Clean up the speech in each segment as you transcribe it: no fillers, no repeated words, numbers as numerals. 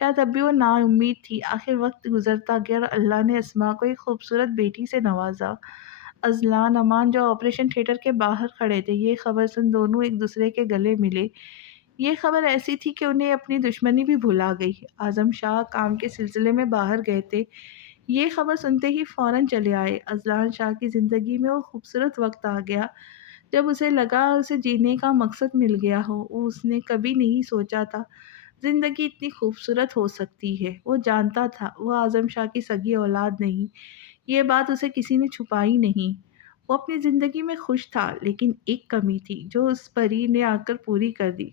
شاید اب بھی وہ نا امید تھی۔ آخر وقت گزرتا گیا اور اللہ نے اسما کو ایک خوبصورت بیٹی سے نوازا۔ ازلان امان جو آپریشن تھیٹر کے باہر کھڑے تھے، یہ خبر سن دونوں ایک دوسرے کے گلے ملے۔ یہ خبر ایسی تھی کہ انہیں اپنی دشمنی بھی بھلا گئی۔ اعظم شاہ کام کے سلسلے میں باہر گئے تھے۔ یہ خبر سنتے ہی فوراً چلے آئے۔ ازلان شاہ کی زندگی میں وہ خوبصورت وقت آ گیا جب اسے لگا اسے جینے کا مقصد مل گیا ہو۔ اس نے کبھی نہیں سوچا تھا زندگی اتنی خوبصورت ہو سکتی ہے۔ وہ جانتا تھا وہ اعظم شاہ کی سگی اولاد نہیں۔ یہ بات اسے کسی نے چھپائی نہیں۔ وہ اپنی زندگی میں خوش تھا، لیکن ایک کمی تھی جو اس پری نے آ کر پوری کر دی۔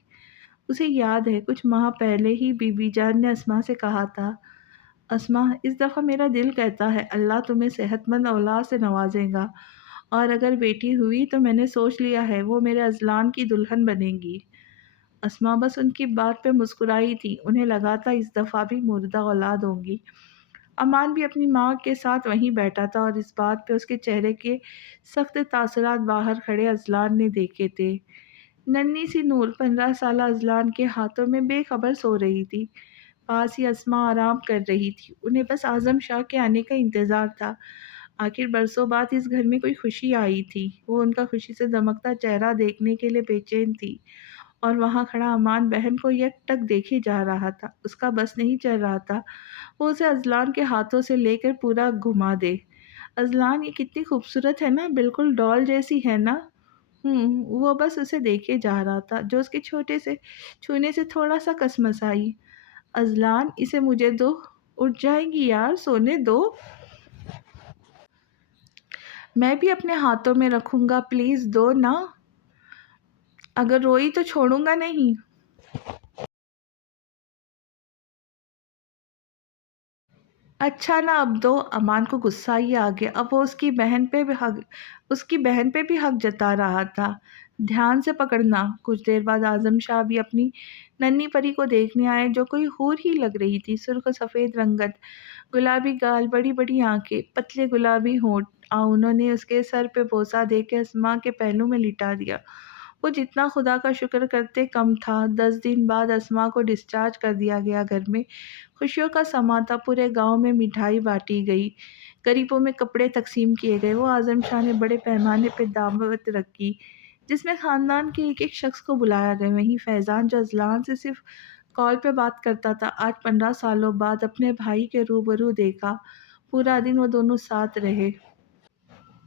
اسے یاد ہے کچھ ماہ پہلے ہی بی بی جان نے اسما سے کہا تھا، اسما اس دفعہ میرا دل کہتا ہے اللہ تمہیں صحت مند اولاد سے نوازے گا، اور اگر بیٹی ہوئی تو میں نے سوچ لیا ہے وہ میرے ازلان کی دلہن بنے گی۔ اسما بس ان کی بات پہ مسکرائی تھی۔ انہیں لگا تھا اس دفعہ بھی مردہ اولاد ہوں گی۔ امان بھی اپنی ماں کے ساتھ وہیں بیٹھا تھا اور اس بات پہ اس کے چہرے کے سخت تاثرات باہر کھڑے ازلان نے دیکھے تھے۔ ننھی سی نور 15 سالہ ازلان کے ہاتھوں میں بے خبر سو رہی تھی۔ پاس ہی اسما آرام کر رہی تھی۔ انہیں بس اعظم شاہ کے آنے کا انتظار تھا۔ آخر برسوں بعد اس گھر میں کوئی خوشی آئی تھی۔ وہ ان کا خوشی سے دمکتا چہرہ دیکھنے کے لیے بے چین تھی، اور وہاں کھڑا امان بہن کو یک ٹک دیکھے جا رہا تھا۔ اس کا بس نہیں چل رہا تھا وہ اسے ازلان کے ہاتھوں سے لے کر پورا گھما دے۔ ازلان یہ کتنی خوبصورت ہے نا، بالکل ڈال جیسی ہے نا۔ وہ بس اسے دیکھے جا رہا تھا جو اس کے چھوٹے سے چھونے سے تھوڑا سا کسمسائی۔ ازلان اسے مجھے دو، اٹھ جائے گی یار، سونے دو۔ میں بھی اپنے ہاتھوں میں رکھوں گا، پلیز دو نا، اگر روئی تو چھوڑوں گا نہیں۔ اچھا نا اب دو۔ امان کو غصہ ہی آ گیا۔ اب وہ اس کی بہن پہ بھی حق جتا رہا تھا۔ دھیان سے پکڑنا۔ کچھ دیر بعد اعظم شاہ بھی اپنی ننھی پری کو دیکھنے آئے جو کوئی حور ہی لگ رہی تھی۔ سرخ و سفید رنگت، گلابی گال، بڑی بڑی آنکھیں، پتلے گلابی ہونٹ۔ انہوں نے اس کے سر پہ بوسہ دے کے اسما کے پہلو میں لٹا دیا۔ وہ جتنا خدا کا شکر کرتے کم تھا۔ 10 دن بعد اسما کو ڈسچارج کر دیا گیا۔ گھر میں خوشیوں کا سما تھا۔ پورے گاؤں میں مٹھائی بانٹی گئی، غریبوں میں کپڑے تقسیم کیے گئے۔ وہ اعظم شاہ نے بڑے پیمانے پہ دعوت رکھی جس میں خاندان کے ایک ایک شخص کو بلایا گیا۔ وہیں فیضان جو ازلان سے صرف کال پہ بات کرتا تھا، آج 15 سالوں بعد اپنے بھائی کے روبرو دیکھا۔ پورا دن وہ دونوں ساتھ رہے۔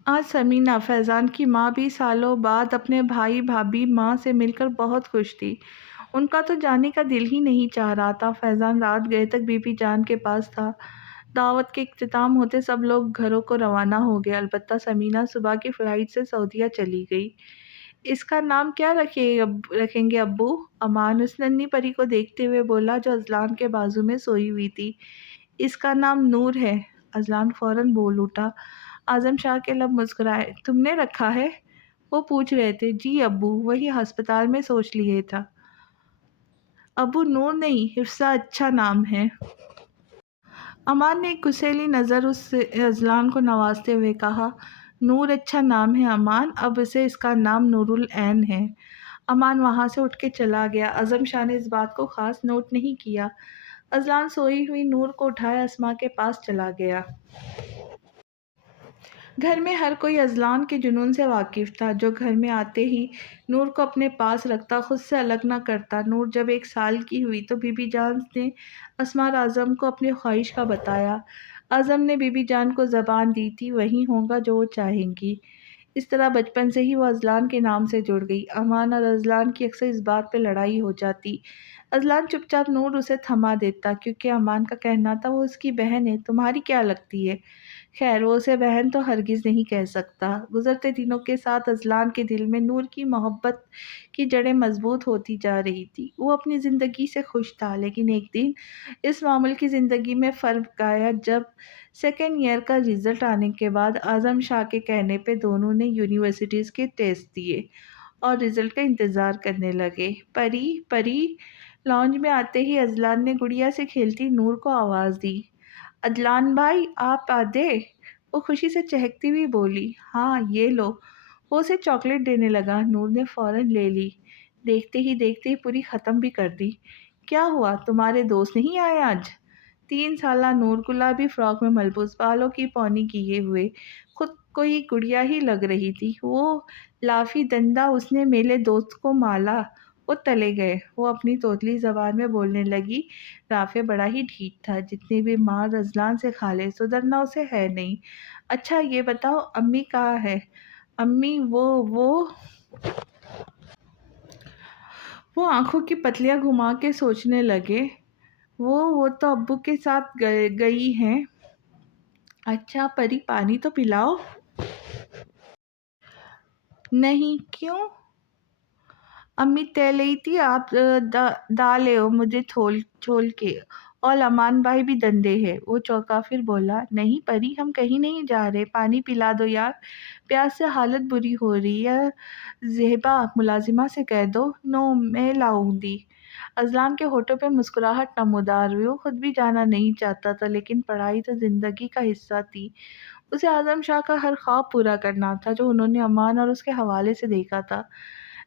آج سمینا، فیضان کی ماں، بھی سالوں بعد اپنے بھائی بھابھی ماں سے مل کر بہت خوش تھی۔ ان کا تو جانے کا دل ہی نہیں چاہ رہا تھا۔ فیضان رات گئے تک بی بی جان کے پاس تھا۔ دعوت کے اختتام ہوتے سب لوگ گھروں کو روانہ ہو گئے، البتہ سمینا صبح کی فلائٹ سے سعودیہ چلی گئی۔ اس کا نام کیا رکھیں گے ابو؟ امان اس ننھی پری کو دیکھتے ہوئے بولا جو ازلان کے بازو میں سوئی ہوئی تھی۔ اس کا نام نور ہے۔ ازلان فوراً بول اٹھا۔ اعظم شاہ کے لب مسکرائے۔ تم نے رکھا ہے؟ وہ پوچھ رہے تھے۔ جی ابو، وہی ہسپتال میں سوچ لیے تھا۔ ابو نور نہیں، حفصہ اچھا نام ہے۔ امان نے ایک گسیلی نظر اس ازلان کو نوازتے ہوئے کہا۔ نور اچھا نام ہے امان، اب اسے اس کا نام نور العین ہے۔ امان وہاں سے اٹھ کے چلا گیا۔ اعظم شاہ نے اس بات کو خاص نوٹ نہیں کیا۔ ازلان سوئی ہوئی نور کو اٹھایا اسما کے پاس چلا گیا۔ گھر میں ہر کوئی ازلان کے جنون سے واقف تھا، جو گھر میں آتے ہی نور کو اپنے پاس رکھتا، خود سے الگ نہ کرتا۔ نور جب 1 سال کی ہوئی تو بی بی جان نے اسما اور اعظم کو اپنی خواہش کا بتایا۔ اعظم نے بی بی جان کو زبان دی تھی وہی ہوگا جو وہ چاہیں گی۔ اس طرح بچپن سے ہی وہ ازلان کے نام سے جڑ گئی۔ امان اور ازلان کی اکثر اس بات پہ لڑائی ہو جاتی۔ ازلان چپ چاپ نور اسے تھما دیتا، کیونکہ امان کا کہنا تھا وہ اس کی بہن ہے، تمہاری کیا لگتی ہے؟ خیر وہ اسے بہن تو ہرگز نہیں کہہ سکتا۔ گزرتے دنوں کے ساتھ ازلان کے دل میں نور کی محبت کی جڑیں مضبوط ہوتی جا رہی تھی۔ وہ اپنی زندگی سے خوش تھا، لیکن ایک دن اس معمول کی زندگی میں فرق آیا جب 2nd ایئر کا رزلٹ آنے کے بعد اعظم شاہ کے کہنے پہ دونوں نے یونیورسٹیز کے ٹیسٹ دیے اور رزلٹ کا انتظار کرنے لگے۔ پری پری، لاؤنج میں آتے ہی ازلان نے گڑیا سے کھیلتی نور کو آواز دی۔ عدلان بھائی آپ آدے؟ وہ خوشی سے چہکتی ہوئی بولی۔ ہاں یہ لو۔ وہ اسے چاکلیٹ دینے لگا۔ نور نے فوراً لے لی، دیکھتے ہی پوری ختم بھی کر دی۔ کیا ہوا، تمہارے دوست نہیں آئے آج؟ 3 سالہ نور گلابی فراک میں ملبوس، بالوں کی پونی کیے ہوئے خود کوئی گڑیا ہی لگ رہی تھی۔ وہ لافی دندا اس نے میرے دوست کو مالا، وہ تلے گئے۔ وہ اپنی توتلی زبان میں بولنے لگی۔ رافع بڑا ہی ڈھیٹ تھا، جتنی بھی مار رضلان سے کھا لے سدھرنا اسے ہے نہیں۔ اچھا یہ بتاؤ امی کہاں ہے؟ امی وہ آنکھوں کی پتلیاں گھما کے سوچنے لگے۔ وہ تو ابو کے ساتھ گئی ہیں۔ اچھا پری پانی تو پلاؤ۔ نہیں، کیوں؟ امی تہ لئی تھی، آپ دا لے ہو مجھے چھول کے۔ اور امان بھائی بھی دندے ہے۔ وہ چوکا پھر بولا، نہیں پری ہم کہیں نہیں جا رہے، پانی پلا دو یار، پیاس سے حالت بری ہو رہی ہے۔ زیبا ملازمہ سے کہہ دو۔ نو میں لاؤں گی۔ اذلان کے ہونٹوں پہ مسکراہٹ نمودار ہوئی۔ وہ خود بھی جانا نہیں چاہتا تھا، لیکن پڑھائی تو زندگی کا حصہ تھی۔ اسے اعظم شاہ کا ہر خواب پورا کرنا تھا جو انہوں نے امان اور اس کے حوالے سے دیکھا تھا۔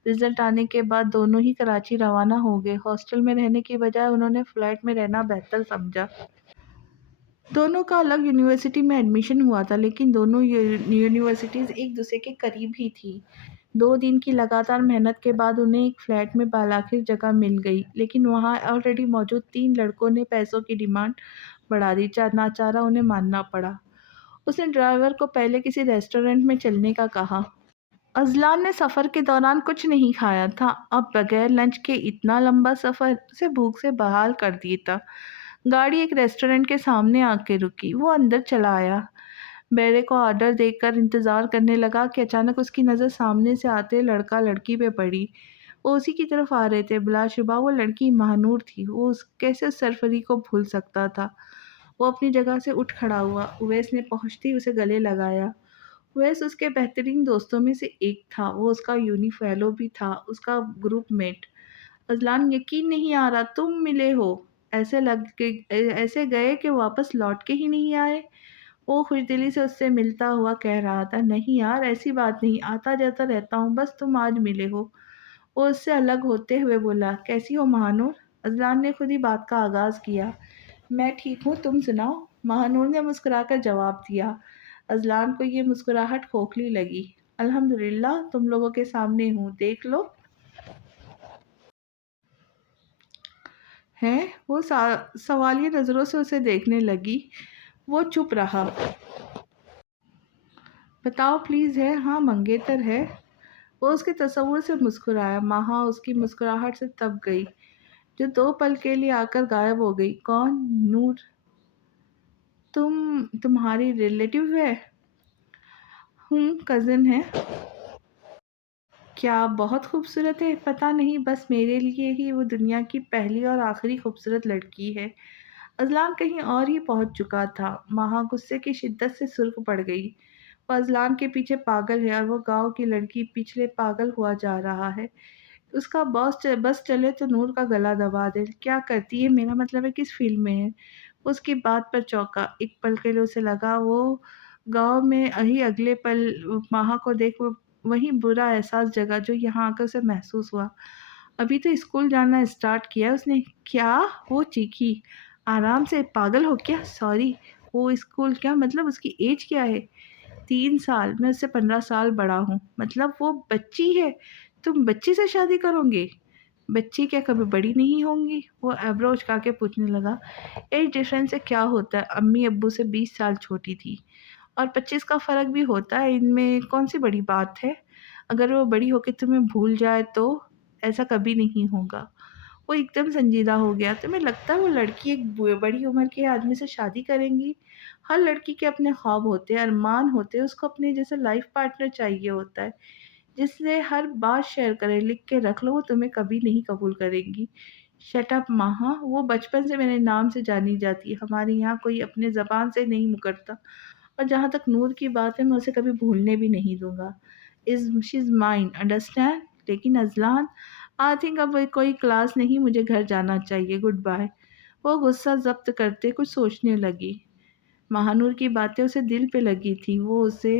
رزلٹ آنے کے بعد دونوں ہی کراچی روانہ ہو گئے۔ ہاسٹل میں رہنے کی بجائے انہوں نے فلیٹ میں رہنا بہتر سمجھا۔ دونوں کا الگ یونیورسٹی میں ایڈمیشن ہوا تھا، لیکن دونوں یونیورسٹیز ایک دوسرے کے قریب ہی تھی۔ 2 دن کی لگاتار محنت کے بعد انہیں ایک فلیٹ میں بالآخر جگہ مل گئی، لیکن وہاں آلریڈی موجود 3 لڑکوں نے پیسوں کی ڈیمانڈ بڑھا دی۔ ناچارہ انہیں ماننا پڑا۔ اس نے ڈرائیور کو پہلے کسی ریسٹورنٹ میں چلنے کا کہا۔ اذلان نے سفر کے دوران کچھ نہیں کھایا تھا، اب بغیر لنچ کے اتنا لمبا سفر اسے بھوک سے بحال کر دیتا۔ گاڑی ایک ریسٹورنٹ کے سامنے آ کے رکی۔ وہ اندر چلا آیا، بیرے کو آرڈر دے کر انتظار کرنے لگا کہ اچانک اس کی نظر سامنے سے آتے لڑکا لڑکی پہ پڑی۔ وہ اسی کی طرف آ رہے تھے۔ بلا شبہ وہ لڑکی ماہنور تھی۔ وہ کیسے اس سرفری کو بھول سکتا تھا؟ وہ اپنی جگہ سے اٹھ کھڑا ہوا۔ اویس نے پہنچتے ہی اسے گلے لگایا۔ اویس اس کے بہترین دوستوں میں سے ایک تھا۔ وہ اس کا یونی فیلو بھی تھا، اس کا گروپ میٹ۔ اذلان یقین نہیں آ رہا تم ملے ہو، ایسے گئے کہ واپس لوٹ کے ہی نہیں آئے۔ وہ خوش دلی سے اس سے ملتا ہوا کہہ رہا تھا، نہیں یار ایسی بات نہیں، آتا جاتا رہتا ہوں، بس تم آج ملے ہو۔ وہ اس سے الگ ہوتے ہوئے بولا، کیسی ہو ماہنور؟ اذلان نے خود ہی بات کا آغاز کیا، میں ٹھیک ہوں، تم سناؤ؟ ماہنور نے مسکرا کر جواب دیا۔ اذلان کو یہ مسکراہٹ کھوکھلی لگی۔ الحمدللہ تم لوگوں کے سامنے ہوں، دیکھ لو۔ ہے؟ وہ سوالیہ نظروں سے اسے دیکھنے لگی۔ وہ چپ رہا۔ بتاؤ پلیز۔ ہے؟ ہاں منگیتر ہے۔ وہ اس کے تصور سے مسکرایا۔ ماہا اس کی مسکراہٹ سے تپ گئی، جو 2 پل کے لیے آ کر غائب ہو گئی۔ کون؟ نور؟ تمہاری ریلیٹیو ہے؟ کزن ہے۔ کیا بہت خوبصورت ہے؟ پتہ نہیں، بس میرے لیے ہی وہ دنیا کی پہلی اور آخری خوبصورت لڑکی ہے۔ اذلان کہیں اور ہی پہنچ چکا تھا۔ ماہا غصے کی شدت سے سرخ پڑ گئی۔ وہ اذلان کے پیچھے پاگل ہے اور وہ گاؤں کی لڑکی پچھلے پاگل ہوا جا رہا ہے۔ اس کا بس چلے تو نور کا گلا دبا دے۔ کیا کرتی ہے؟ میرا مطلب ہے کس فیلڈ میں ہے؟ اس کی بات پر چونکا۔ ایک پل کے لیے اسے لگا وہ گاؤں میں ہی، اگلے پل ماہا کو دیکھ وہی برا احساس جگا جو یہاں آ کر اسے محسوس ہوا۔ ابھی تو اسکول جانا اسٹارٹ کیا ہے اس نے۔ کیا؟ وہ چیخی۔ آرام سے، پاگل ہو کیا؟ سوری۔ وہ اسکول کیا؟ مطلب اس کی ایج کیا ہے؟ 3 سال۔ میں اس سے 15 سال بڑا ہوں۔ مطلب وہ بچی ہے؟ تم بچی سے شادی کرو گے؟ بچی کیا کبھی بڑی نہیں ہوں گی؟ وہ ایبرو اچکا کے پوچھنے لگا۔ ایج ڈفرینس سے کیا ہوتا ہے؟ امی ابو سے 20 سال چھوٹی تھی، اور 25 کا فرق بھی ہوتا ہے، ان میں کون سی بڑی بات ہے؟ اگر وہ بڑی ہو کے تمہیں بھول جائے تو؟ ایسا کبھی نہیں ہوگا۔ وہ ایک دم سنجیدہ ہو گیا۔ تمہیں لگتا ہے وہ لڑکی ایک بڑی عمر کے آدمی سے شادی کریں گی؟ ہر لڑکی کے اپنے خواب ہوتے ہیں، ارمان ہوتے ہیں، اس کو اپنے جیسے لائف پارٹنر چاہیے ہوتا ہے، جس سے ہر بات شیئر کرے۔ لکھ کے رکھ لو، وہ تمہیں کبھی نہیں قبول کرے گی۔ شٹ اپ ماہا، وہ بچپن سے میرے نام سے جانی جاتی ہے، ہمارے یہاں کوئی اپنے زبان سے نہیں مکرتا، اور جہاں تک نور کی بات ہے میں اسے کبھی بھولنے بھی نہیں دوں گا۔ شی از مائن، انڈرسٹینڈ؟ لیکن اذلان، آئی تھنک اب کوئی کلاس نہیں، مجھے گھر جانا چاہیے، گڈ بائے۔ وہ غصہ ضبط کرتے کچھ سوچنے لگی۔ ماہنور کی باتیں اسے دل پہ لگی تھی۔ وہ اسے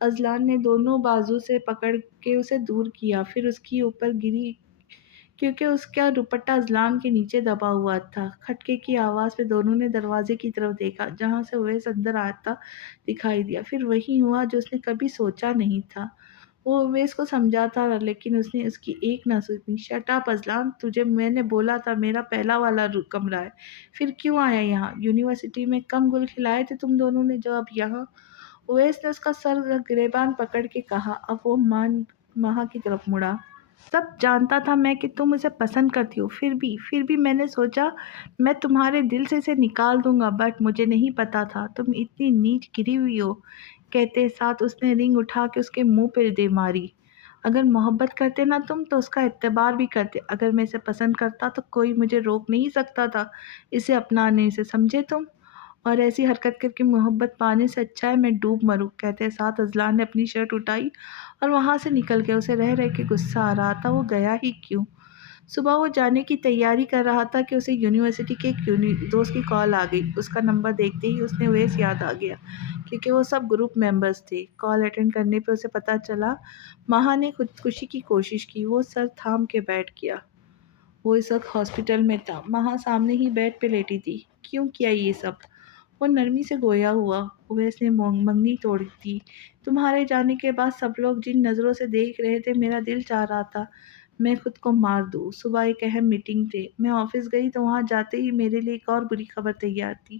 اذلان نے دونوں بازو سے پکڑ کے اسے دور کیا، پھر اس کی اوپر گری کیونکہ اس کا دوپٹہ اذلان کے نیچے دبا ہوا تھا۔ کھٹکے کی آواز پہ دونوں نے دروازے کی طرف دیکھا جہاں سے اویس اندر آتا دکھائی دیا۔ پھر وہی ہوا جو اس نے کبھی سوچا نہیں تھا۔ وہ اویس کو سمجھاتا رہا لیکن اس نے اس کی ایک نہ سنی۔ شٹ اپ اذلان، تجھے میں نے بولا تھا میرا پہلا والا کمرہ ہے، پھر کیوں آیا یہاں؟ یونیورسٹی میں کم گل کھلائے تھے تم دونوں نے جو اب یہاں؟ اویس نے اس کا سر گریبان پکڑ کے کہا۔ اب وہ ماہا کی طرف مڑا۔ سب جانتا تھا میں کہ تم اسے پسند کرتی ہو، پھر بھی میں نے سوچا میں تمہارے دل سے اسے نکال دوں گا، بٹ مجھے نہیں پتا تھا تم اتنی نیچ گری ہوئی ہو۔ کہتے ساتھ اس نے رنگ اٹھا کے اس کے منہ پہ دے ماری۔ اگر محبت کرتے نا تم تو اس کا اعتبار بھی کرتے، اگر میں اسے پسند کرتا تو کوئی مجھے روک نہیں سکتا تھا اسے اپنانے سے، سمجھے تم؟ اور ایسی حرکت کر کے محبت پانے سے اچھا ہے میں ڈوب مروں۔ کہتے ساتھ اذلان نے اپنی شرٹ اٹھائی اور وہاں سے نکل گیا۔ اسے رہ رہ کے غصہ آ رہا تھا، وہ گیا ہی کیوں؟ صبح وہ جانے کی تیاری کر رہا تھا کہ اسے یونیورسٹی کے ایک دوست کی کال آ گئی۔ اس کا نمبر دیکھتے ہی اس نے اویس یاد آ گیا کیونکہ وہ سب گروپ ممبرز تھے۔ کال اٹینڈ کرنے پہ اسے پتہ چلا ماہا نے خودکشی کی کوشش کی۔ وہ سر تھام کے بیٹھ گیا۔ وہ اس وقت ہاسپٹل میں تھا۔ ماہا سامنے ہی بیڈ پہ لیٹی تھی۔ کیوں کیا یہ سب؟ وہ نرمی سے گویا ہوا۔ اویس نے منگنی توڑی تھی۔ تمہارے جانے کے بعد سب لوگ جن نظروں سے دیکھ رہے تھے میرا دل چاہ رہا تھا میں خود کو مار دوں۔ صبح ایک اہم میٹنگ تھی، میں آفس گئی تو وہاں جاتے ہی میرے لیے ایک اور بری خبر تیار تھی۔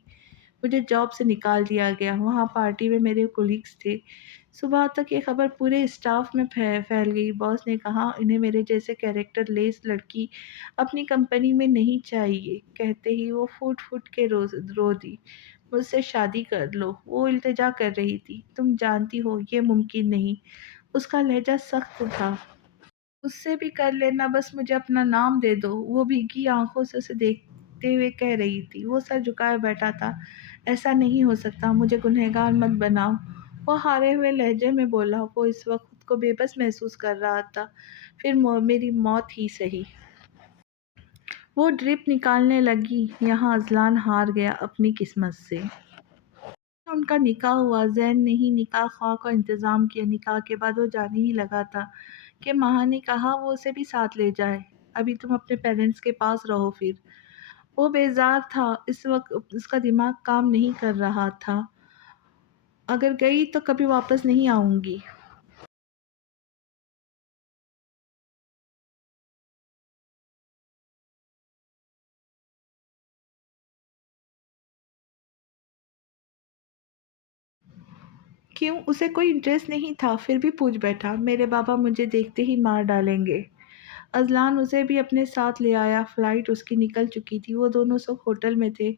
مجھے جاب سے نکال دیا گیا۔ وہاں پارٹی میں میرے کولیگز تھے۔ صبح تک یہ خبر پورے اسٹاف میں پھیل گئی۔ باس نے کہا انہیں میرے جیسے کیریکٹر لیس لڑکی اپنی کمپنی میں نہیں چاہیے۔ کہتے ہی وہ پھوٹ پھوٹ کے رو دی۔ مجھ سے شادی کر لو، وہ التجا کر رہی تھی۔ تم جانتی ہو یہ ممکن نہیں۔ اس کا لہجہ سخت تھا۔ مجھ سے بھی کر لینا، بس مجھے اپنا نام دے دو، وہ بھیگی آنکھوں سے اسے دیکھتے ہوئے کہہ رہی تھی۔ وہ سر جھکائے بیٹھا تھا۔ ایسا نہیں ہو سکتا، مجھے گنہگار مت بناؤ، وہ ہارے ہوئے لہجے میں بولا۔ وہ اس وقت خود کو بے بس محسوس کر رہا تھا۔ پھر میری موت ہی سہی۔ وہ ڈرپ نکالنے لگی۔ یہاں اذلان ہار گیا اپنی قسمت سے۔ ان کا نکاح ہوا۔ زین نے ہی نکاح خواہ کا انتظام کیا۔ نکاح کے بعد وہ جانے ہی لگا تھا کہ ماہا نے کہا وہ اسے بھی ساتھ لے جائے۔ ابھی تم اپنے پیرنٹس کے پاس رہو پھر۔ وہ بیزار تھا۔ اس وقت اس کا دماغ کام نہیں کر رہا تھا۔ اگر گئی تو کبھی واپس نہیں آؤں گی۔ کیوں؟ اسے کوئی انٹرسٹ نہیں تھا، پھر بھی پوچھ بیٹھا۔ میرے بابا مجھے دیکھتے ہی مار ڈالیں گے۔ اذلان اسے بھی اپنے ساتھ لے آیا۔ فلائٹ اس کی نکل چکی تھی۔ وہ دونوں اس وقت ہوٹل میں تھے۔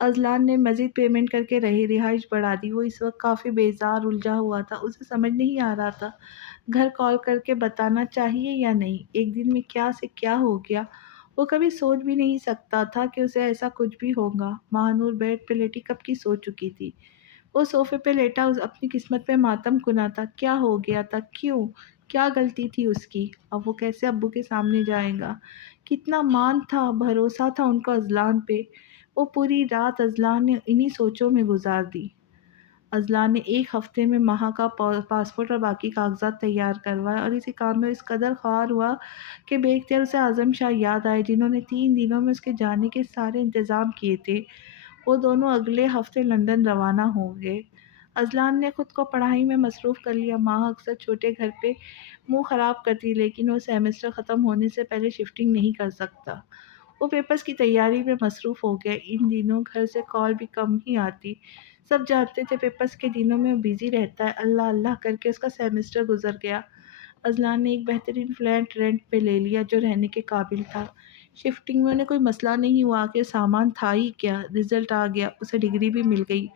اذلان نے مزید پیمنٹ کر کے رہائش بڑھا دی۔ وہ اس وقت کافی بیزار الجھا ہوا تھا۔ اسے سمجھ نہیں آ رہا تھا گھر کال کر کے بتانا چاہیے یا نہیں۔ ایک دن میں کیا سے کیا ہو گیا، وہ کبھی سوچ بھی نہیں سکتا تھا کہ اسے ایسا کچھ بھی ہوگا۔ ماہنور بیڈ پہ لیٹی کب کی سو چکی تھی۔ وہ صوفے پہ لیٹا اپنی قسمت پہ ماتم کنا تھا۔ کیا ہو گیا تھا؟ کیوں؟ کیا غلطی تھی اس کی؟ اب وہ کیسے ابو کے سامنے جائے گا؟ کتنا مان تھا، بھروسہ تھا ان کو اذلان پہ۔ وہ پوری رات اذلان نے انہی سوچوں میں گزار دی۔ اذلان نے ایک ہفتے میں ماہا کا پاسپورٹ اور باقی کاغذات تیار کروائے اور اسی کام میں اس قدر خوار ہوا کہ بے اختیار اسے اعظم شاہ یاد آئے جنہوں نے 3 دنوں میں اس کے جانے کے سارے انتظام کیے تھے۔ وہ دونوں اگلے ہفتے لندن روانہ ہوں گے۔ اذلان نے خود کو پڑھائی میں مصروف کر لیا۔ ماہا اکثر چھوٹے گھر پہ منہ خراب کرتی لیکن وہ سیمسٹر ختم ہونے سے پہلے شفٹنگ نہیں کر سکتا۔ وہ پیپرز کی تیاری میں مصروف ہو گیا۔ ان دنوں گھر سے کال بھی کم ہی آتی۔ سب جانتے تھے پیپرز کے دنوں میں وہ بیزی رہتا ہے۔ اللہ اللہ کر کے اس کا سیمسٹر گزر گیا۔ اذلان نے ایک بہترین فلیٹ رینٹ پہ لے لیا جو رہنے کے قابل تھا۔ شفٹنگ میں انہیں کوئی مسئلہ نہیں ہوا کہ سامان تھا ہی کیا، رزلٹ آ گیا، اسے ڈگری بھی مل گئی۔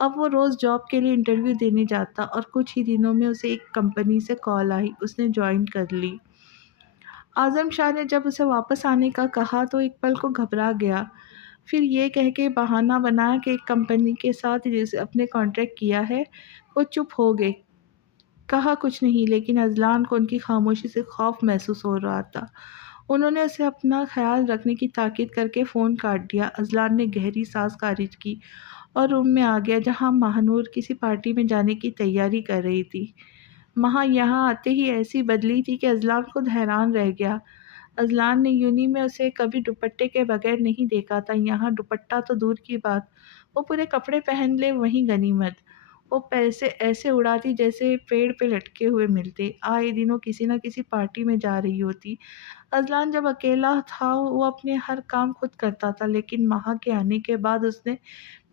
اب وہ روز جاب کے لیے انٹرویو دینے جاتا اور کچھ ہی دنوں میں اسے ایک کمپنی سے کال آئی، اس نے جوائن کر لی۔ اعظم شاہ نے جب اسے واپس آنے کا کہا تو ایک پل کو گھبرا گیا، پھر یہ کہہ کے بہانہ بنایا کہ ایک کمپنی کے ساتھ اپنے کانٹریکٹ کیا ہے۔ وہ چپ ہو گئے، کہا کچھ نہیں، لیکن اذلان کو ان کی خاموشی سے خوف محسوس ہو رہا تھا۔ انہوں نے اسے اپنا خیال رکھنے کی تاکید کر کے فون کاٹ دیا۔ اذلان نے گہری سانس خارج کی اور روم میں آ گیا جہاں ماہنور کسی پارٹی میں جانے کی تیاری کر رہی تھی۔ مہا یہاں آتے ہی ایسی بدلی تھی کہ اذلان خود حیران رہ گیا۔ اذلان نے یونی میں اسے کبھی دوپٹے کے بغیر نہیں دیکھا تھا، یہاں دوپٹہ تو دور کی بات، وہ پورے کپڑے پہن لے وہیں غنیمت۔ وہ پیسے ایسے اڑاتی جیسے پیڑ پہ لٹکے ہوئے ملتے، آئے دنوں کسی نہ کسی پارٹی میں جا رہی ہوتی۔ اذلان جب اکیلا تھا وہ اپنے ہر کام خود کرتا تھا، لیکن مہا کے آنے کے بعد اس نے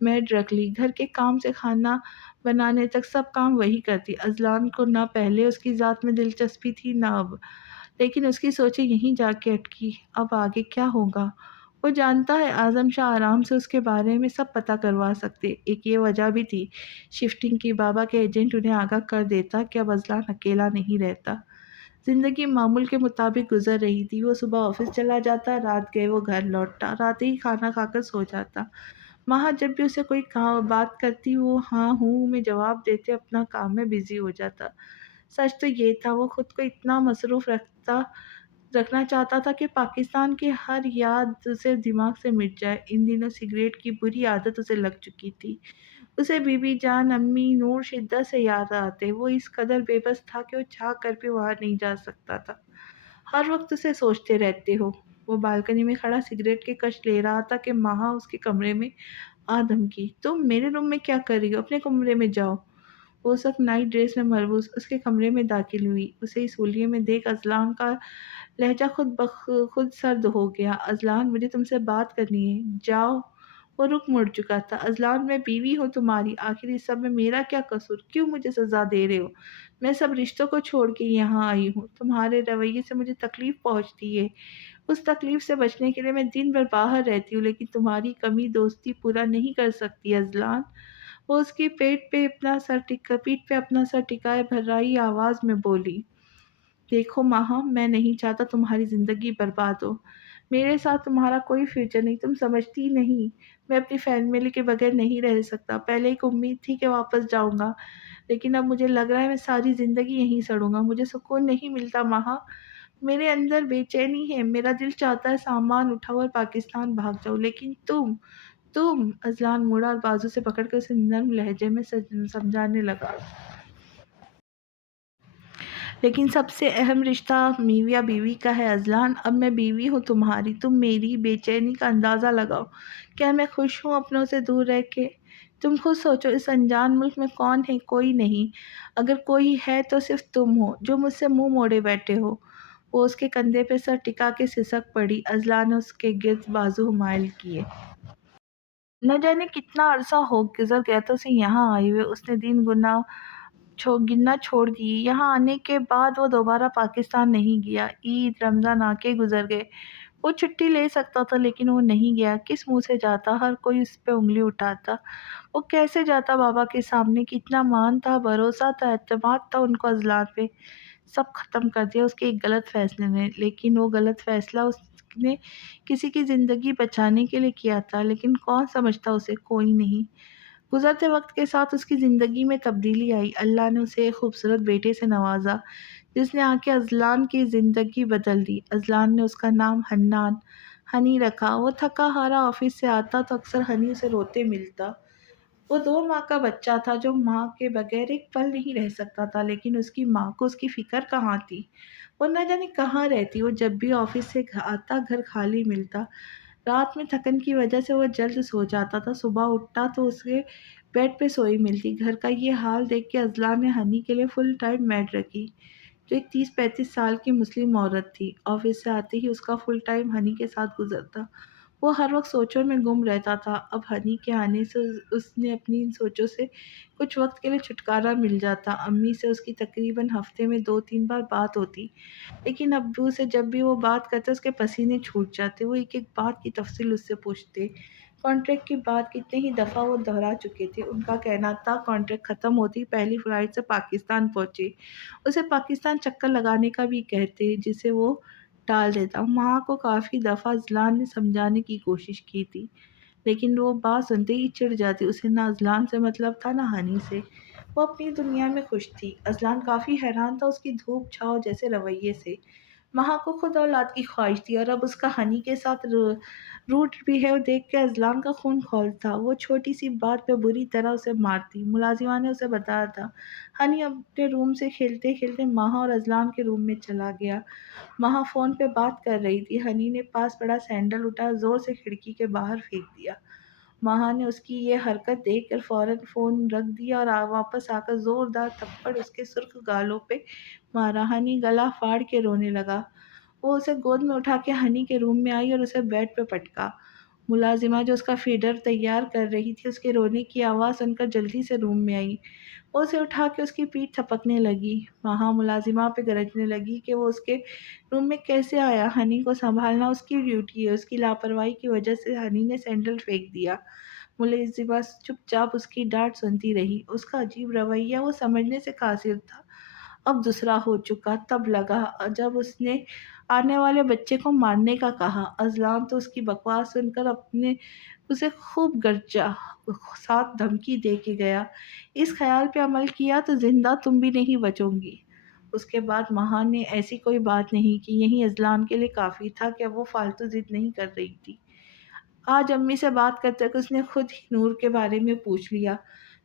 میڈ رکھ لی، گھر کے کام سے کھانا بنانے تک سب کام وہی کرتی۔ اذلان کو نہ پہلے اس کی ذات میں دلچسپی تھی نہ اب، لیکن اس کی سوچیں یہیں جا کے اٹکی، اب آگے کیا ہوگا؟ وہ جانتا ہے اعظم شاہ آرام سے اس کے بارے میں سب پتہ کروا سکتے۔ ایک یہ وجہ بھی تھی شفٹنگ کی، بابا کے ایجنٹ انہیں آگاہ کر دیتا کہ اب اذلان اکیلا نہیں رہتا۔ زندگی معمول کے مطابق گزر رہی تھی، وہ صبح آفس چلا جاتا، رات گئے وہ گھر لوٹتا، رات ہی کھانا کھا کر سو جاتا۔ مہا جب بھی اسے کوئی بات کرتی وہ ہاں ہوں میں جواب دیتے اپنا کام میں بزی ہو جاتا۔ سچ تو یہ تھا وہ خود کو اتنا مصروف رکھنا چاہتا تھا کہ پاکستان کی ہر یاد اسے دماغ سے مٹ جائے۔ ان دنوں سگریٹ کی بری عادت اسے لگ چکی تھی، اسے بی بی جان، امی، نور شدت سے یاد آتے۔ وہ اس قدر بے بس تھا کہ وہ چاہ کر بھی باہر نہیں جا سکتا تھا، ہر وقت اسے سوچتے رہتے ہو۔ وہ بالکنی میں کھڑا سگریٹ کے کش لے رہا تھا کہ مہا اس کے کمرے میں آ دھمکی، تم میرے روم میں کیا کر رہی ہو؟ اپنے کمرے میں جاؤ۔ وہ اس وقت نائٹ ڈریس میں ملبوس اس کے کمرے میں داخل ہوئی، اسے اس ہولیے میں دیکھ اذلان کا لہجہ خود سرد ہو گیا۔ اذلان مجھے تم سے بات کرنی ہے، جاؤ۔ وہ رخ مڑ چکا تھا۔ اذلان میں بیوی ہوں تمہاری، آخر اس سب میں میرا کیا قصور؟ کیوں مجھے سزا دے رہے ہو؟ میں سب رشتوں کو چھوڑ کے یہاں آئی ہوں، تمہارے رویے سے مجھے تکلیف پہنچتی ہے، اس تکلیف سے بچنے کے لیے میں دن بھر باہر رہتی ہوں، لیکن تمہاری کمی دوستی پورا نہیں کر سکتی اذلان۔ وہ اس کی پیٹھ پہ اپنا سر ٹکائے بھرائی آواز میں بولی، دیکھو مہا، میں نہیں چاہتا تمہاری زندگی برباد ہو، میرے ساتھ تمہارا کوئی فیوچر نہیں، تم سمجھتی نہیں، میں اپنی فیملی کے بغیر نہیں رہ سکتا۔ پہلے ایک امید تھی کہ واپس جاؤں گا، لیکن اب مجھے لگ رہا ہے میں ساری زندگی یہیں سڑوں گا، مجھے سکون نہیں ملتا مہا، میرے اندر بے چینی ہے، میرا دل چاہتا ہے سامان اٹھاؤ اور پاکستان بھاگ جاؤ، لیکن تم اذلان مڑا اور بازو سے پکڑ کر اسے نرم لہجے میں سمجھانے لگا، لیکن سب سے اہم رشتہ میاں بیوی کا ہے اذلان، اب میں بیوی ہوں تمہاری، تم میری بے چینی کا اندازہ لگاؤ، کیا میں خوش ہوں اپنوں سے دور رہ کے؟ تم خود سوچو، اس انجان ملک میں کون ہے؟ کوئی نہیں، اگر کوئی ہے تو صرف تم ہو جو مجھ سے منہ موڑے بیٹھے ہو۔ وہ اس کے کندھے پہ سر ٹکا کے سسک پڑی۔ اذلان نے اس کے گرد بازو مائل کیے، نہ جانے کتنا عرصہ ہو گزر گیا تھا اسے یہاں آئے ہوئے، اس نے دن گننا چھوڑ دیے۔ یہاں آنے کے بعد وہ دوبارہ پاکستان نہیں گیا، عید رمضان آ کے گزر گئے، وہ چھٹی لے سکتا تھا لیکن وہ نہیں گیا، کس منہ سے جاتا؟ ہر کوئی اس پہ انگلی اٹھاتا، وہ کیسے جاتا بابا کے سامنے؟ کتنا مان تھا، بھروسہ تھا، اعتماد تھا ان کو اذلان پہ، سب ختم کر دیا اس کے ایک غلط فیصلے نے۔ لیکن وہ غلط فیصلہ اس نے کسی کی زندگی بچانے کے لیے کیا تھا، لیکن کون سمجھتا اسے؟ کوئی نہیں۔ گزرتے وقت کے ساتھ اس کی زندگی میں تبدیلی آئی، اللہ نے اسے ایک خوبصورت بیٹے سے نوازا جس نے آ کے اذلان کی زندگی بدل دی۔ اذلان نے اس کا نام حنان، ہنی رکھا۔ وہ تھکا ہارا آفس سے آتا تو اکثر ہنی اسے روتے ملتا۔ وہ 2 ماہ کا بچہ تھا جو ماں کے بغیر ایک پل نہیں رہ سکتا تھا، لیکن اس کی ماں کو اس کی فکر کہاں تھی؟ وہ نہ جانے کہاں رہتی۔ وہ جب بھی آفس سے آتا گھر خالی ملتا، رات میں تھکن کی وجہ سے وہ جلد سو جاتا تھا، صبح اٹھتا تو اسے بیڈ پہ سوئی ملتی۔ گھر کا یہ حال دیکھ کے اذلان نے ہنی کے لیے فل ٹائم میڈ رکھی جو ایک 30-35 سال کی مسلم عورت تھی۔ آفس سے آتے ہی اس کا فل ٹائم ہنی کے ساتھ گزرتا، وہ ہر وقت سوچوں میں گم رہتا تھا۔ اب ہنی کے آنے سے اس نے اپنی ان سوچوں سے کچھ وقت کے لیے چھٹکارا مل جاتا۔ امی سے اس کی تقریباً ہفتے میں 2-3 بار بات ہوتی، لیکن ابو سے جب بھی وہ بات کرتے اس کے پسینے چھوٹ جاتے، وہ ایک ایک بات کی تفصیل اس سے پوچھتے۔ کانٹریکٹ کی بات کتنے ہی دفعہ وہ دہرا چکے تھے، ان کا کہنا تھا کانٹریکٹ ختم ہوتی پہلی فلائٹ سے پاکستان پہنچے، اسے پاکستان چکر لگانے کا بھی کہتے جسے وہ ٹال دیتا۔ ماں کو کافی دفعہ اذلان نے سمجھانے کی کوشش کی تھی، لیکن وہ بات سنتے ہی چڑ جاتی، اسے نہ اذلان سے مطلب تھا نہ ہنی سے، وہ اپنی دنیا میں خوش تھی۔ اذلان کافی حیران تھا اس کی دھوپ چھاؤں جیسے رویے سے، مہا کو خود اولاد کی خواہش تھی اور اب اس کا ہنی کے ساتھ روٹ بھی ہے، وہ دیکھ کے اذلان کا خون کھولتا۔ وہ چھوٹی سی بات پہ بری طرح اسے مارتی۔ ملازمہ نے اسے بتایا تھا۔ ہنی اپنے روم سے کھیلتے کھیلتے مہا اور اذلان کے روم میں چلا گیا۔ مہا فون پہ بات کر رہی تھی۔ ہنی نے پاس پڑا سینڈل اٹھا زور سے کھڑکی کے باہر پھینک دیا۔ مہا نے اس کی یہ حرکت دیکھ کر فوراً فون رکھ دیا اور واپس آ کر زوردار تھپڑ اس کے سرخ گالوں پہ مارا۔ ہنی گلا پھاڑ کے رونے لگا۔ وہ اسے گود میں اٹھا کے ہنی کے روم میں آئی اور اسے بیڈ پہ پٹکا۔ ملازمہ جو اس کا فیڈر تیار کر رہی تھی، اس کے رونے کی آواز سن کر جلدی سے روم میں آئی۔ وہ اسے اٹھا کے اس کی پیٹھ تھپکنے لگی۔ مہا ملازمہ پہ گرجنے لگی کہ وہ اس کے روم میں کیسے آیا۔ ہنی کو سنبھالنا اس کی ڈیوٹی ہے۔ اس کی لاپرواہی کی وجہ سے ہنی نے سینڈل پھینک دیا۔ ملازمہ چپ چاپ اس کی ڈانٹ سنتی رہی۔ اس کا عجیب رویہ وہ سمجھنے سے قاصر تھا۔ اب دوسرا ہو چکا۔ تب لگا جب اس نے آنے والے بچے کو مارنے کا کہا۔ اذلان تو اس کی بکواس سن کر اسے خوب گرجا، ساتھ دھمکی دے کے گیا، اس خیال پہ عمل کیا تو زندہ تم بھی نہیں بچو گی۔ اس کے بعد مہا نے ایسی کوئی بات نہیں کی۔ یہی اذلان کے لیے کافی تھا کہ اب وہ فالتو ضد نہیں کر رہی تھی۔ آج امی سے بات کرتے وقت اس نے خود ہی نور کے بارے میں پوچھ لیا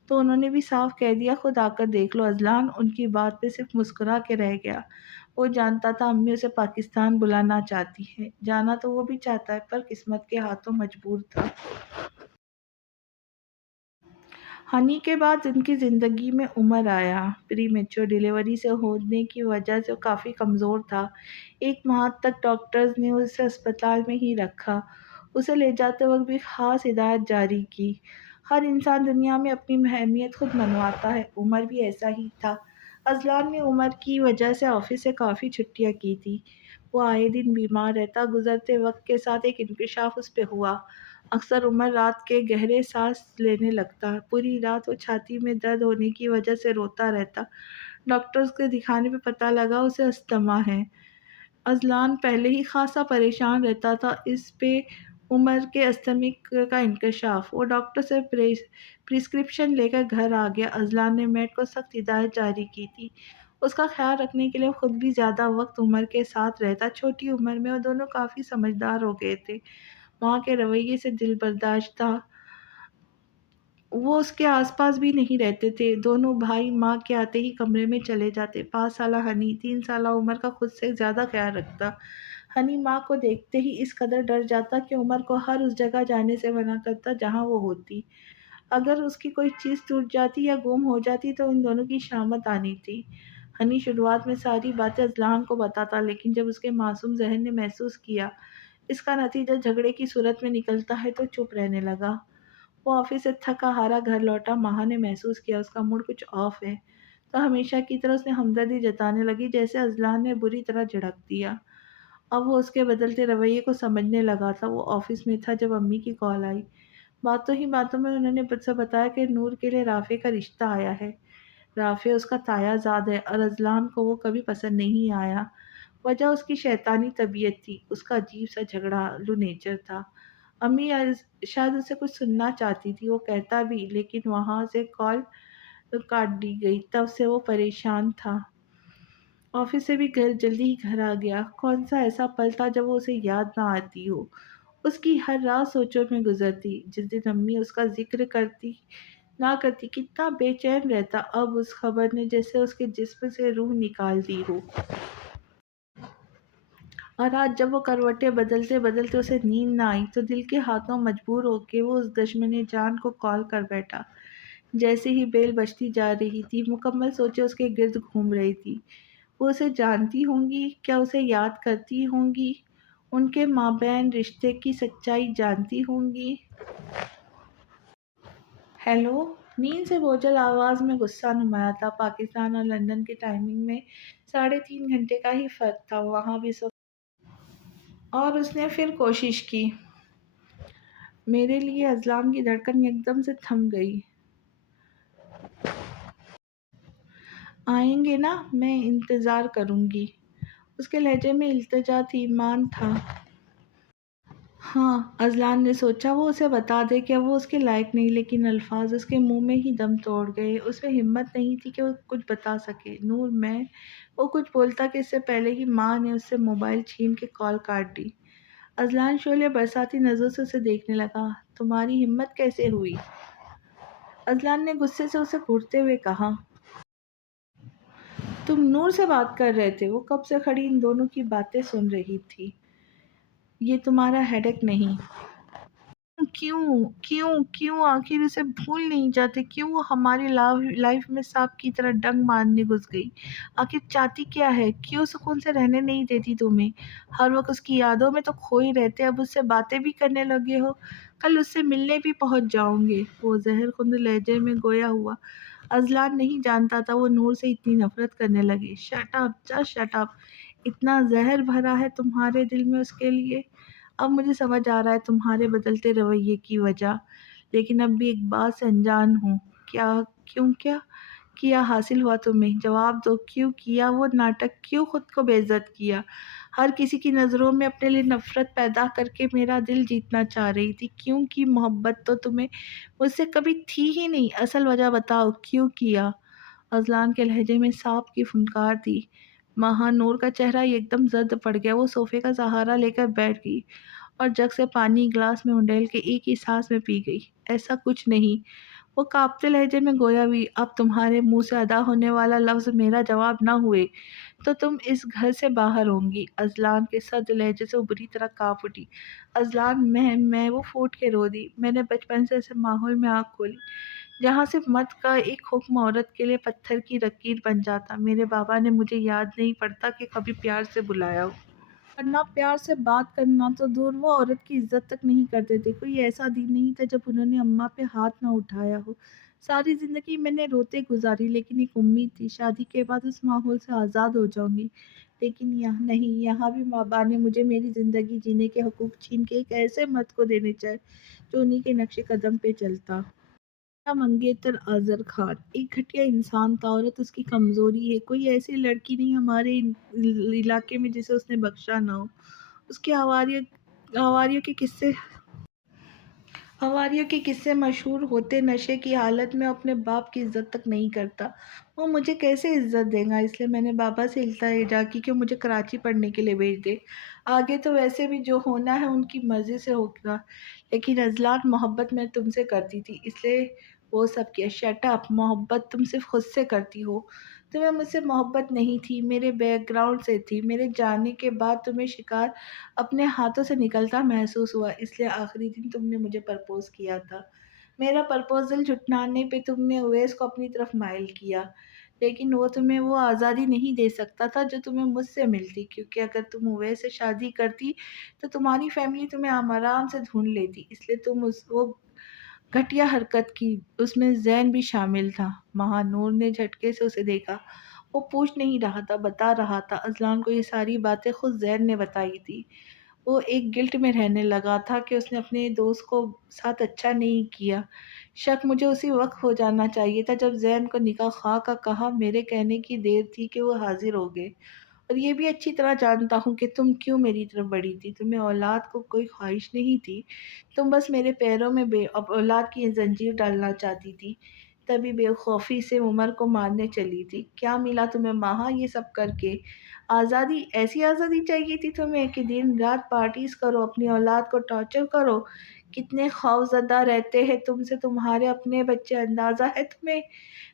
تو انہوں نے بھی صاف کہہ دیا، خود آ کر دیکھ لو۔ اذلان ان کی بات پہ صرف مسکرا کے رہ گیا۔ وہ جانتا تھا امی اسے پاکستان بلانا چاہتی ہے، جانا تو وہ بھی چاہتا ہے، پر قسمت کے ہاتھوں مجبور تھا۔ ہنی کے بعد ان کی زندگی میں عمر آیا۔ پری میچور ڈیلیوری سے ہونے کی وجہ سے وہ کافی کمزور تھا۔ 1 ماہ تک ڈاکٹرز نے اسے اسپتال میں ہی رکھا۔ اسے لے جاتے وقت بھی خاص ہدایت جاری کی۔ ہر انسان دنیا میں اپنی اہمیت خود منواتا ہے، عمر بھی ایسا ہی تھا۔ اذلان نے عمر کی وجہ سے آفس سے کافی چھٹیاں کی تھی۔ وہ آئے دن بیمار رہتا۔ گزرتے وقت کے ساتھ ایک انکشاف اس پہ ہوا۔ اکثر عمر رات کے گہرے سانس لینے لگتا۔ پوری رات وہ چھاتی میں درد ہونے کی وجہ سے روتا رہتا۔ ڈاکٹرز کے دکھانے پہ پتہ لگا اسے استھما ہے۔ اذلان پہلے ہی خاصا پریشان رہتا تھا، اس پہ عمر کے استھمک کا انکشاف۔ وہ ڈاکٹر سے پرسکرپشن لے کر گھر آ گیا۔ اذلان نے میڈ کو سخت ہدایت جاری کی تھی، اس کا خیال رکھنے کے لیے خود بھی زیادہ وقت عمر کے ساتھ رہتا۔ چھوٹی عمر میں وہ دونوں کافی سمجھدار ہو گئے تھے۔ ماں کے رویے سے دل برداشت تھا۔ وہ اس کے آس پاس بھی نہیں رہتے تھے۔ دونوں بھائی ماں کے آتے ہی کمرے میں چلے جاتے۔ 5 سالہ ہنی 3 سالہ عمر کا خود سے زیادہ خیال رکھتا۔ ہنی ماں کو دیکھتے ہی اس قدر ڈر جاتا کہ عمر کو ہر اس جگہ جانے سے منع کرتا جہاں وہ ہوتی۔ اگر اس کی کوئی چیز ٹوٹ جاتی یا گم ہو جاتی تو ان دونوں کی شامت آنی تھی۔ ہنی شروعات میں ساری باتیں اذلان کو بتاتا، لیکن جب اس کے معصوم ذہن نے محسوس کیا اس کا نتیجہ جھگڑے کی صورت میں نکلتا ہے تو چپ رہنے لگا۔ وہ آفس سے تھکا ہارا گھر لوٹا۔ مہا نے محسوس کیا اس کا موڈ کچھ آف ہے، تو ہمیشہ کی طرح اس نے ہمدردی جتانے لگی جیسے اذلان نے بری طرح جھڑک دیا۔ اب وہ اس کے بدلتے رویے کو سمجھنے لگا تھا۔ وہ آفس میں تھا جب امی کی کال آئی۔ باتوں ہی باتوں میں انہوں نے اسے بتایا کہ نور کے لیے رافع کا رشتہ آیا ہے۔ رافع اس کا تایا زاد ہے اور اذلان کو وہ کبھی پسند نہیں آیا۔ وجہ اس کی شیطانی طبیعت تھی، اس کا عجیب سا جھگڑالو نیچر تھا۔ امی شاید اسے کچھ سننا چاہتی تھی، وہ کہتا بھی، لیکن وہاں سے کال کاٹ دی گئی۔ تب سے وہ پریشان تھا۔ آفس سے بھی جلدی ہی گھر آ گیا۔ کون سا ایسا پل تھا جب وہ اسے یاد نہ آتی ہو۔ اس کی ہر رات سوچوں میں گزرتی۔ جس دن امی اس کا ذکر نہ کرتی کتنا بے چین رہتا۔ اب اس خبر نے جیسے اس کے جسم سے روح نکال دی ہو۔ اور آج جب وہ کروٹیں بدلتے بدلتے اسے نیند نہ آئی تو دل کے ہاتھوں مجبور ہو کے وہ اس دشمن جان کو کال کر بیٹھا۔ جیسے ہی بیل بجتی جا رہی تھی، مکمل سوچیں اس کے گرد گھوم رہی تھی۔ وہ اسے جانتی ہوں گی؟ کیا اسے یاد کرتی ہوں گی؟ ان کے مابین رشتے کی سچائی جانتی ہوں گی؟ ہیلو۔ نیند سے بوجھل آواز میں غصہ نمایاں تھا۔ پاکستان اور لندن کے ٹائمنگ میں 3.5 گھنٹے کا ہی فرق تھا۔ وہاں بھی اور اس نے پھر کوشش کی۔ میرے لیے اذلان کی دھڑکن یکدم سے تھم گئی۔ آئیں گے نا؟ میں انتظار کروں گی۔ اس کے لہجے میں التجا تھی، ایمان تھا۔ ہاں، اذلان نے سوچا وہ اسے بتا دے کہ وہ اس کے لائق نہیں، لیکن الفاظ اس کے منہ میں ہی دم توڑ گئے۔ اس میں ہمت نہیں تھی کہ وہ کچھ بتا سکے۔ نور، میں وہ کچھ بولتا کہ اس سے پہلے ہی ماں نے اس سے موبائل چھین کے کال کاٹ دی۔ اذلان شعلے برساتی نظروں سے اسے دیکھنے لگا۔ تمہاری ہمت کیسے ہوئی؟ اذلان نے غصے سے اسے گھورتے ہوئے کہا۔ تم نور سے بات کر رہے تھے، وہ کب سے کھڑی ان دونوں کی باتیں سن رہی تھی۔ یہ تمہارا ہیڈک نہیں؟ کیوں کیوں کیوں آخر اسے بھول نہیں جاتے؟ کیوں وہ ہماری لائف میں سانپ کی طرح ڈنگ مارنے گھس گئی؟ آخر چاہتی کیا ہے؟ کیوں سکون سے رہنے نہیں دیتی تمہیں؟ ہر وقت اس کی یادوں میں تو کھوئی رہتے، اب اس سے باتیں بھی کرنے لگے ہو، کل اس سے ملنے بھی پہنچ جاؤں گے۔ وہ زہر خند لہجے میں گویا ہوا۔ اذلان نہیں جانتا تھا وہ نور سے اتنی نفرت کرنے لگی۔ Shut up, just shut up, اتنا زہر بھرا ہے تمہارے دل میں اس کے لیے؟ اب مجھے سمجھ آ رہا ہے تمہارے بدلتے رویے کی وجہ، لیکن اب بھی ایک بات سے انجان ہوں۔ کیا کیا حاصل ہوا تمہیں؟ جواب دو، کیوں کیا وہ ناٹک؟ کیوں خود کو بے عزت کیا؟ ہر کسی کی نظروں میں اپنے لیے نفرت پیدا کر کے میرا دل جیتنا چاہ رہی تھی؟ کیوں کی؟ محبت تو تمہیں مجھ سے کبھی تھی ہی نہیں، اصل وجہ بتاؤ، کیوں کیا؟ اذلان کے لہجے میں سانپ کی پھنکار تھی۔ ماہا نور کا چہرہ ایک دم زرد پڑ گیا۔ وہ صوفے کا سہارا لے کر بیٹھ گئی اور جگ سے پانی گلاس میں انڈیل کے ایک ہی سانس میں پی گئی۔ ایسا کچھ نہیں، وہ کانپتے لہجے میں گویا بھی، اب تمہارے منہ سے ادا ہونے والا لفظ میرا جواب نہ ہوئے تو تم اس گھر سے باہر ہوں گی۔ اذلان کے سرد لہجے سے وہ بری طرح کانپ اٹھی۔ اذلان، میں وہ پھوٹ کے رو دی۔ میں نے بچپن سے ایسے ماحول میں آنکھ کھولی جہاں صرف مرد کا ایک حکم عورت کے لیے پتھر کی لکیر بن جاتا۔ میرے بابا نے مجھے یاد نہیں پڑتا کہ کبھی پیار سے بلایا ہو، ورنہ پیار سے بات کرنا تو دور، وہ عورت کی عزت تک نہیں کرتے تھے۔ کوئی ایسا دن نہیں تھا جب انہوں نے اماں پہ ہاتھ نہ اٹھایا ہو۔ ساری زندگی میں نے روتے گزاری، لیکن ایک امید تھی شادی کے بعد اس ماحول سے آزاد ہو جاؤں گی۔ لیکن یہاں نہیں، یہاں بھی بابا نے مجھے میری زندگی جینے کے حقوق چھین کے ایک ایسے مرد کو دینے چاہے جو انہی کے نقش قدم پہ چلتا۔ میرا منگیتر آذر خان ایک گھٹیا انسان تھا، عورت اس کی کمزوری ہے۔ کوئی ایسی لڑکی نہیں ہمارے علاقے میں جسے اس نے بخشا نہ ہو۔ اس کے حواریوں کے قصے مشہور ہوتے، نشے کی حالت میں اپنے باپ کی عزت تک نہیں کرتا۔ وہ مجھے کیسے عزت دے گا؟ اس لیے میں نے بابا سے التجا کی کہ مجھے کراچی پڑھنے کے لیے بھیج دے۔ آگے تو ویسے بھی جو ہونا ہے ان کی مرضی سے ہوگا، لیکن اذلان محبت میں تم سے کرتی تھی، اس لیے وہ سب کیا۔ شٹ اپ، محبت تم صرف خود سے کرتی ہو، تمہیں مجھ سے محبت نہیں تھی، میرے بیک گراؤنڈ سے تھی۔ میرے جانے کے بعد تمہیں شکار اپنے ہاتھوں سے نکلتا محسوس ہوا، اس لیے آخری دن تم نے مجھے پرپوز کیا تھا۔ میرا پرپوزل جھٹلانے پہ تم نے اویس کو اپنی طرف مائل کیا، لیکن وہ تمہیں وہ آزادی نہیں دے سکتا تھا جو تمہیں مجھ سے ملتی، کیونکہ اگر تم اویس سے شادی کرتی تو تمہاری فیملی تمہیں آرام سے ڈھونڈ لیتی، اس لیے تم وہ گھٹیا حرکت کی۔ اس میں زین بھی شامل تھا۔ مہا نور نے جھٹکے سے اسے دیکھا۔ وہ پوچھ نہیں رہا تھا، بتا رہا تھا۔ اذلان کو یہ ساری باتیں خود زین نے بتائی تھی۔ وہ ایک گلٹ میں رہنے لگا تھا کہ اس نے اپنے دوست کو ساتھ اچھا نہیں کیا۔ شک مجھے اسی وقت ہو جانا چاہیے تھا جب زین کو نکاح خواہ کا کہا۔ میرے کہنے کی دیر تھی کہ وہ حاضر ہو گئے، اور یہ بھی اچھی طرح جانتا ہوں کہ تم کیوں میری طرف بڑھی تھی۔ تمہیں اولاد کو کوئی خواہش نہیں تھی، تم بس میرے پیروں میں بے اولاد کی زنجیر ڈالنا چاہتی تھی، تبھی بے خوفی سے عمر کو مارنے چلی تھی۔ کیا ملا تمہیں ماہا یہ سب کر کے؟ آزادی، ایسی آزادی چاہیے تھی تمہیں کہ دن رات پارٹیز کرو، اپنی اولاد کو ٹارچر کرو؟ کتنے خوف زدہ رہتے ہیں تم سے تمہارے اپنے بچے، اندازہ ہے تمہیں؟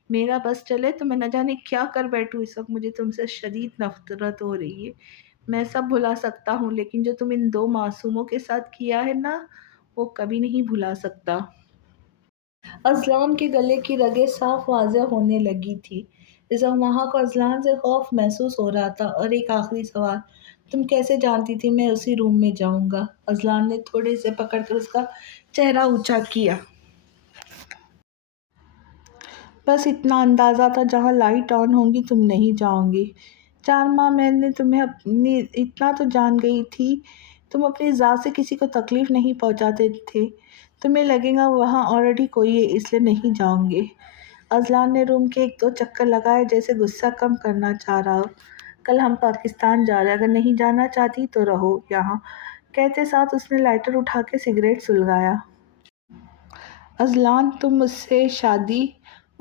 میرا بس چلے تو میں نہ جانے کیا کر بیٹھوں۔ اس وقت مجھے تم سے شدید نفرت ہو رہی ہے۔ میں سب بھلا سکتا ہوں، لیکن جو تم ان دو معصوموں کے ساتھ کیا ہے نا، وہ کبھی نہیں بھلا سکتا۔ اذلان کے گلے کی رگیں صاف واضح ہونے لگی تھی۔ اس وقت مہا کو اذلان سے خوف محسوس ہو رہا تھا۔ اور ایک آخری سوال، تم کیسے جانتی تھی میں اسی روم میں جاؤں گا؟ اذلان نے تھوڑے سے پکڑ کر اس کا چہرہ اونچا کیا۔ بس اتنا اندازہ تھا، جہاں لائٹ آن ہوں گی تم نہیں جاؤں گی۔ 4 ماہ میں نے تمہیں اپنی اتنا تو جان گئی تھی، تم اپنی ذات سے کسی کو تکلیف نہیں پہنچاتے تھے۔ تمہیں لگے گا وہاں آلریڈی کوئی ہے، اس لیے نہیں جاؤں گے۔ اذلان نے روم کے 1-2 چکر لگائے جیسے غصہ کم کرنا چاہ رہا ہو۔ کل ہم پاکستان جا رہے، اگر نہیں جانا چاہتی تو رہو یہاں، کہتے ساتھ اس نے لائٹر اٹھا کے سگریٹ سلگایا۔ اذلان، تم مجھ سے شادی؟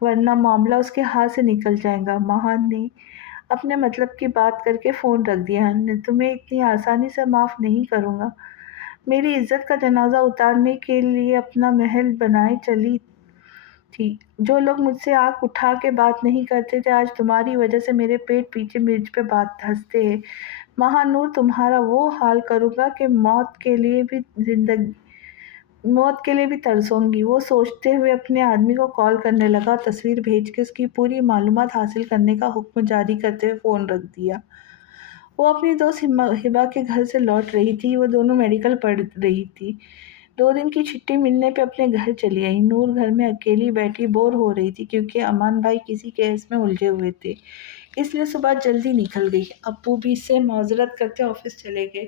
ورنہ معاملہ اس کے ہاتھ سے نکل جائے گا۔ ماہان نے اپنے مطلب کی بات کر کے فون رکھ دیا۔ میں تمہیں اتنی آسانی سے معاف نہیں کروں گا۔ میری عزت کا جنازہ اتارنے کے لیے اپنا محل بنائے چلی تھی۔ جو لوگ مجھ سے آنکھ اٹھا کے بات نہیں کرتے تھے، آج تمہاری وجہ سے میرے پیٹ پیچھے مجھ پہ بات ہنستے ہیں۔ مہانور، تمہارا وہ حال کروں گا کہ موت کے لیے بھی ترسوں گی۔ وہ سوچتے ہوئے اپنے آدمی کو کال کرنے لگا، تصویر بھیج کے اس کی پوری معلومات حاصل کرنے کا حکم جاری کرتے ہوئے فون رکھ دیا۔ وہ اپنی دوست ہبا کے گھر سے لوٹ رہی تھی۔ وہ دونوں میڈیکل پڑھ رہی تھی۔ 2 دن کی چھٹی ملنے پہ اپنے گھر چلی آئی۔ نور گھر میں اکیلی بیٹھی بور ہو رہی تھی کیونکہ امان بھائی کسی کیس میں الجھے ہوئے تھے، اس لیے صبح جلدی نکل گئی۔ ابو بھی اس سے معذرت کرتے آفس چلے گئے۔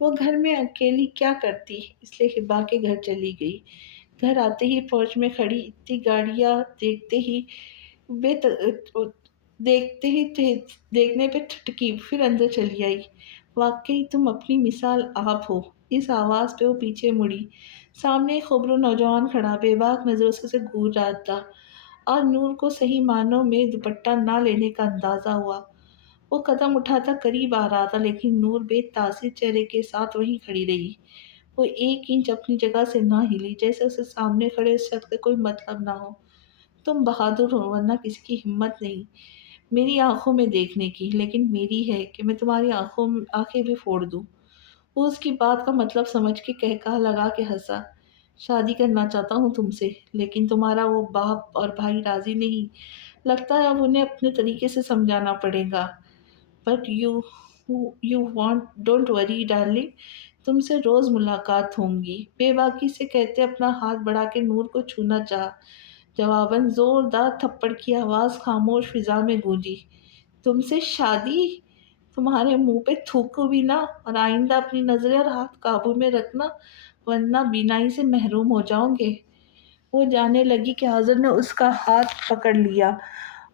وہ گھر میں اکیلی کیا کرتی، اس لیے ہبا کے گھر چلی گئی۔ گھر آتے ہی فوج میں کھڑی اتنی گاڑیاں دیکھنے پہ ٹھٹکی، پھر اندر چلی آئی۔ واقعی تم اپنی مثال آپ ہو۔ اس آواز پہ وہ پیچھے مڑی۔ سامنے ایک خبرو نوجوان کھڑا بے باک نظروں سے اسے گھور رہا تھا، اور نور کو صحیح معنوں میں دوپٹہ نہ لینے کا اندازہ ہوا۔ وہ قدم اٹھاتا قریب آ رہا تھا، لیکن نور بے تاثیر چہرے کے ساتھ وہیں کھڑی رہی۔ وہ 1 انچ اپنی جگہ سے نہ ہلی، جیسے اسے سامنے کھڑے اس شخص سے کوئی مطلب نہ ہو۔ تم بہادر ہو، ورنہ کسی کی ہمت نہیں میری آنکھوں میں دیکھنے کی، لیکن میری ہے کہ میں تمہاری آنکھیں بھی پھوڑ دوں۔ وہ اس کی بات کا مطلب سمجھ کے قہقہہ لگا کے ہنسا۔ شادی کرنا چاہتا ہوں تم سے، لیکن تمہارا وہ باپ اور بھائی راضی نہیں۔ لگتا ہے اب انہیں اپنے طریقے سے سمجھانا پڑے گا۔ بٹ ڈونٹ وری ڈارلنگ، تم سے روز ملاقات ہوں گی۔ بے باکی سے کہتے اپنا ہاتھ بڑھا کے نور کو چھونا چاہا۔ جواباً زوردار تھپڑ کی آواز خاموش فضا میں گونجی۔ تم سے شادی؟ تمہارے منہ پہ تھوکوں بھی نہ، اور آئندہ اپنی نظریں اور ہاتھ قابو میں رکھنا، ورنہ بینائی سے محروم ہو جاؤں گے۔ وہ جانے لگی کہ حاضر نے اس کا ہاتھ پکڑ لیا۔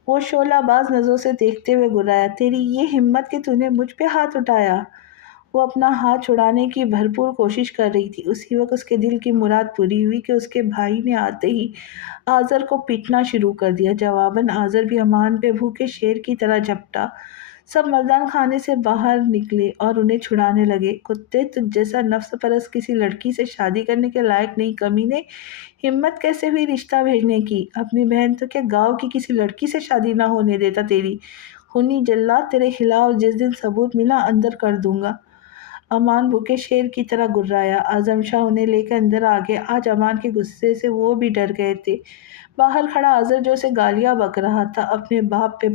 وہ شعلہ باز نظروں سے دیکھتے ہوئے گرایا، تیری یہ ہمت کہ تو نے مجھ پہ ہاتھ اٹھایا۔ وہ اپنا ہاتھ چھڑانے کی بھرپور کوشش کر رہی تھی۔ اسی وقت اس کے دل کی مراد پوری ہوئی کہ اس کے بھائی نے آتے ہی آذر کو پیٹنا شروع کر دیا۔ جواباً آذر بھی امان پہ بھوکے شیر کی طرح جھپٹا۔ سب مردان خانے سے باہر نکلے اور انہیں چھڑانے لگے۔ کتے، تجھ جیسا نفس پرست کسی لڑکی سے شادی کرنے کے لائق نہیں، کمینے! ہمت کیسے ہوئی رشتہ بھیجنے کی؟ اپنی بہن تو کیا گاؤں کی کسی لڑکی سے شادی نہ ہونے دیتا تیری؟ خونی جلاد، تیرے خلاف جس دن ثبوت ملا اندر کر دوں گا۔ امان بھوکے شیر کی طرح گرایا۔ اعظم شاہ انہیں لے کے اندر آ گئے۔ آج امان کے غصے سے وہ بھی ڈر گئے تھے۔ باہر کھڑا آذر جو اسے گالیاں بک رہا تھا، اپنے باپ پہ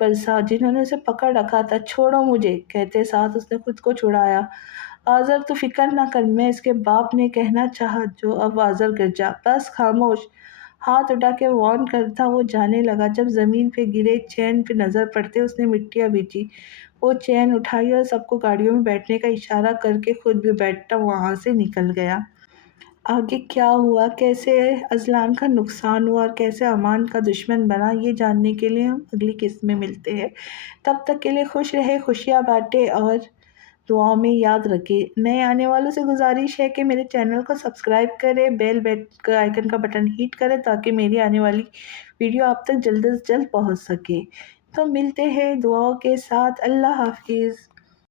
برسا جنہوں نے اسے پکڑ رکھا تھا۔ چھوڑو مجھے، کہتے ساتھ اس نے خود کو چھڑایا۔ آذر تو فکر نہ کر، میں اس کے باپ نے کہنا چاہا جو اب آذر گر جا، بس خاموش۔ ہاتھ اٹھا کے وارن کرتا وہ جانے لگا۔ جب زمین پہ گرے چین پہ نظر پڑتے اس نے مٹیاں بھیجی۔ وہ چین اٹھائی اور سب کو گاڑیوں میں بیٹھنے کا اشارہ کر کے خود بھی بیٹھا وہاں سے نکل گیا۔ آگے کیا ہوا، کیسے اذلان کا نقصان ہوا اور کیسے امان کا دشمن بنا، یہ جاننے کے لیے ہم اگلی قسط میں ملتے ہیں۔ تب تک کے لیے خوش رہے، خوشیاں بانٹے اور دعاؤں میں یاد رکھے۔ نئے آنے والوں سے گزارش ہے کہ میرے چینل کو سبسکرائب کریں، بیل آئیکن کا بٹن ہٹ کریں تاکہ میری آنے والی ویڈیو آپ تک جلد از جلد پہنچ سکے۔ تو ملتے ہیں دعاؤں کے ساتھ۔ اللہ حافظ۔